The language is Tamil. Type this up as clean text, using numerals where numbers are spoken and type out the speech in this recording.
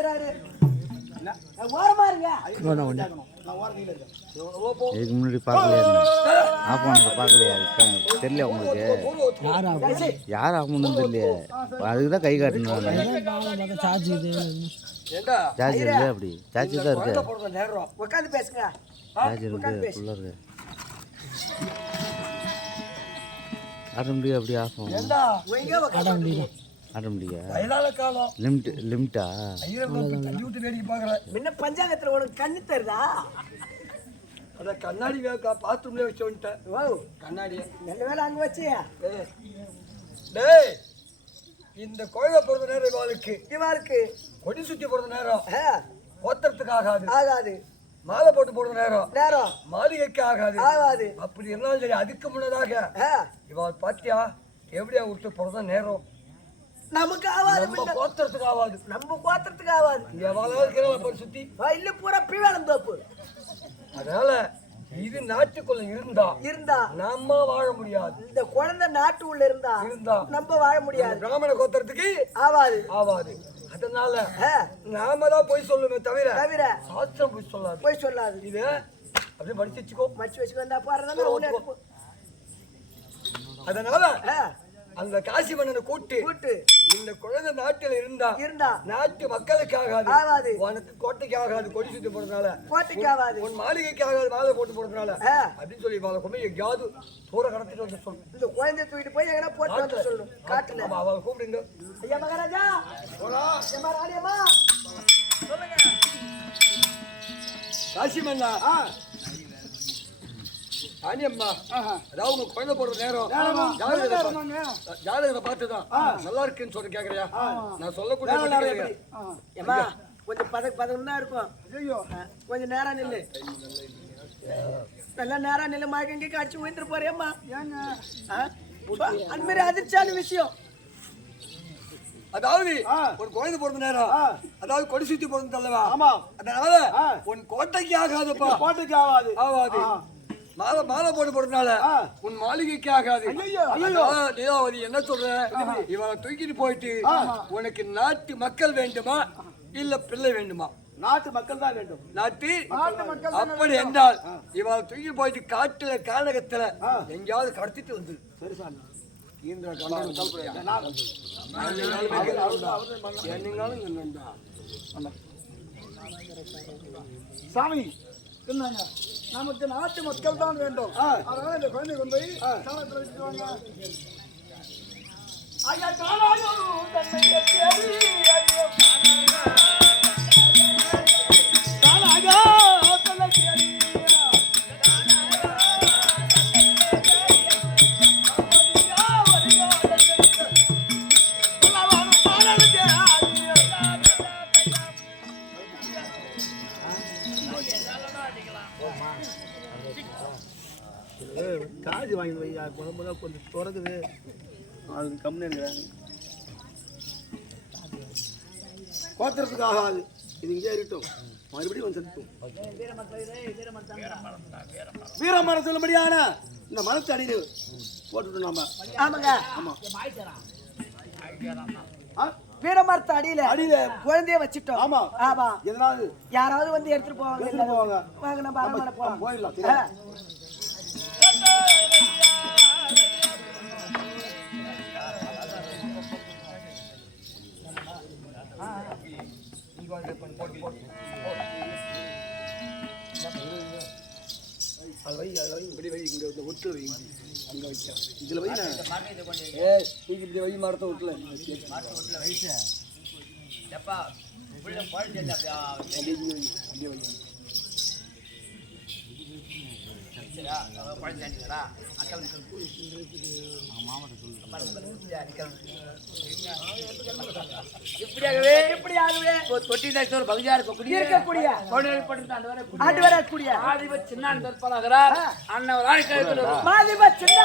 போயிறாரு. ஓரமா இருங்க. இதுக்கு முன்னாடி பார்க்கலையா? ஆஃப் பண்ண பார்க்கலையா? தெரியல உங்களுக்கு யார் ஆஃப் பண்ணு தெரியலையே. அதுக்கு தான் கை காட்டணும். சார்ஜ் இல்லை அப்படி சார்ஜ் தான் இருக்கு. உட்காந்து பேசுங்க. சார்ஜ் இருக்கு ஃபுல்லாக இருக்கு. ஆட்டோமேட்டிக்காக அப்படி ஆஃப் ஆகும். ஆட்டோமேட்டிக்கா லிமிட்டா? முன்ன பஞ்சாங்கத்துல உனக்கு கண்ணு தருதா? அத கண்ணாடி பாத்ரூம்ல வச்சு வந்துட்டேன். ஓ கண்ணாடி நல்ல வேலை அங்க வச்சியா? டேய், இந்த கோயில பிறந்த நேரம் இவாளுக்கு கொடி சுத்தி பிறந்த நேரம் கோத்திரத்துக்கு ஆகாது. மாலை போட்டு போடுற நேரம் மாளிகைக்கு ஆகாது. அப்படி இருந்தாலும் சரி, அதுக்கு முன்னதாக இவாள் பாத்தியா எப்படியா விட்டு பிறந்த நேரம் நமக்கு ஆவாது. நம்ம கோத்திரத்துக்கு ஆவாது. எவ்வளவு இருக்கிற சுத்தி இல்ல பூரா பிவேலம் தோப்பு. அதனால இது நாட்டுக்குள்ள இருந்தா நம்ம வாழ முடியாது. இந்த குழந்தை நாட்டு உள்ள இருந்தா நம்ம வாழ முடியாது. பிராமண கோத்திரத்துக்கு ஆவாது. அதனால நாம தான் போய் சொல்லுமே தவிர சாஸ்திரம் போய் சொல்லாது. இது அப்படியே படிச்சு வச்சுக்கோ. வந்தா பாருங்க. அதனால அந்த காசி மன்னனை கூட்டு இந்த குழந்தை நாட்டில் இருந்தா நாட்டு மக்களுக்கு ஆகாது. உனக்கு கோட்டைக்கு ஆகாது. கொடி சுத்தி போடுறதுனால கோட்டைக்கு ஆகாது. உன் மாளிகைக்கு ஆகாது. மாலை போட்டு போடுறதுனால அப்படின்னு சொல்லி அவளை கொண்டு எங்கேயாவது தூர கடத்திட்டு வந்து சொல்லு. இந்த குழந்தைய தூக்கிட்டு போய் எங்கன்னா போட்டு வந்து சொல்லு. காட்டுல அவளை கூப்பிடுங்க. ஐயா மகாராஜா, ராணியம்மா சொல்லுங்க. காசி மன்னா, ராணியம்மா, அதாவது உங்க குழந்தை போடுற நேரம் ஜாதகத்தை பார்த்துதான் நல்லா இருக்குன்னு சொல்லி கேக்குறியா? நான் சொல்லக்கூடிய கொஞ்சம் பதம் தான் இருக்கும். கொஞ்சம் நேரம் நில்லு. நல்லா நேரம் நில்லு. மகங்க அடிச்சு உயிர்த்து போறியம்மா. அந்த மாதிரி அதிர்ச்சியான விஷயம். அதாவது உன் குழந்தை பிறந்த நேரம், அதாவது கொடி சுத்தி பிறந்த அல்லவா? அதனால உன் கோட்டைக்கு ஆகாதுப்பா. கோட்டைக்கு ஆகாது. மாலை போட்டு போடுறதுனால உன் மாளிகைக்கு ஆகாது. லீலாவதி என்ன சொல்ற? இவனை தூக்கிட்டு போயிட்டு உனக்கு நாட்டு மக்கள் வேண்டுமா இல்ல பிள்ளை வேண்டுமா? நாட்டு மக்கள் தான் வேண்டும். நாட்டு அப்படி என்றால் இவனை தூக்கிட்டு போயிட்டு காட்டுல கானகத்துல எங்கேயாவது கடத்திட்டு வந்து சாமி சொன்னாங்க, நமக்கு நாட்டு மக்கள் தான் வேண்டும். அதனால இந்த குழந்தை கொண்டு போய் சாணத்துல வச்சுக்குவாங்க. ஐயா காணாயோ தன்னை தேடி ஐயோ காணாயோ தன்னை தேடி காஜி வாங்கி வை. குழம்புலாம் கொஞ்சம் துறக்குது. அது கம்முன்னு இருக்கிறாங்க. கோத்திரத்துக்கு ஆகாது. இது இங்கே இருக்கட்டும். மறுபடியும் வந்து செலுத்தும். வீரமரம் சொல்லும்படியான இந்த மரத்து அடியில் போட்டுட்டோம் நாம. ஆமாங்க. ஆமா. வீரமரத்து அடியில குழந்தைய வச்சுட்டோம். ஆமா. எதனாவது யாராவது வந்து எடுத்துட்டு போவாங்க. வாங்க நம்ம அரண்மனை போலாம். போயிடலாம். இதுல வை. இப்படி வை. மரத்தை விட்டுல சின்ன